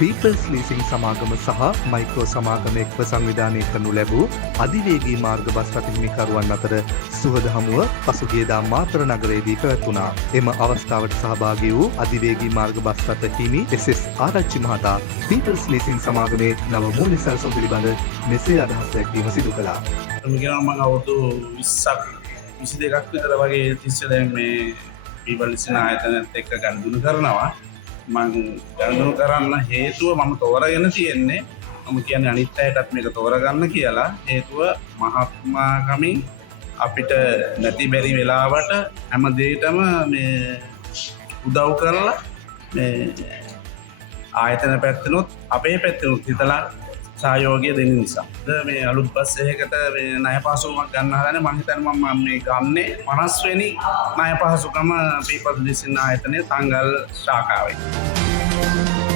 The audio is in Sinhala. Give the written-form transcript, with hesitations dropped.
පීපල්ස් ලීසිං සමාගම සහ මයික්‍රෝ සමාගම එක්ව සංවිධානය කරනු ලැබූ අධිවේගී මාර්ග බස් රථ හිමිකරුවන් අතර සුහද හමුව පසුගියදා මාතර නගරයේදී පැවැත්වුණා. එම අවස්ථාවට සහභාගී වූ අධිවේගී මාර්ග බස් රථ හිමි එස්.එස්. ආරච්චි මහතා පීපල්ස් ලීසිං සමාගමේ නව මූල්‍ය සැලසුම් පිළිබඳ මෙසේ අදහස් දැක්වීම සිදු කළා. මම අවුරුදු 20ක් 22ක් විතර වගේ තිස්සේ දැන් මේ පීපල්ස් ලීසිං ආයතනයත් එක්ක ගනුදෙනු කරනවා. මම ගනුදෙනු කරන්න හේතුව මම තෝරාගෙන තියෙන්නේ මම කියන්නේ අනිත් අයටත් මේක තෝරගන්න කියලා. හේතුව මහත්මාකමින් අපිට නැති බැරි වෙලාවට හැම දෙයකම මේ උදව් කරලා මේ ආයතන පැත්තනොත් අපේ පැත්තනොත් හිතලා සහයෝගය දෙන නිසා. මේ අලුත් බස් එකකට මේ ණය පහසුකමක් ගන්න හදනේ මම හිතන්නේ මම මේ ගන්නේ 50 වෙනි ණය පහසුකම පීපල්ස් ලීසිං ආයතනයේ තංගල් ශාඛාවේ.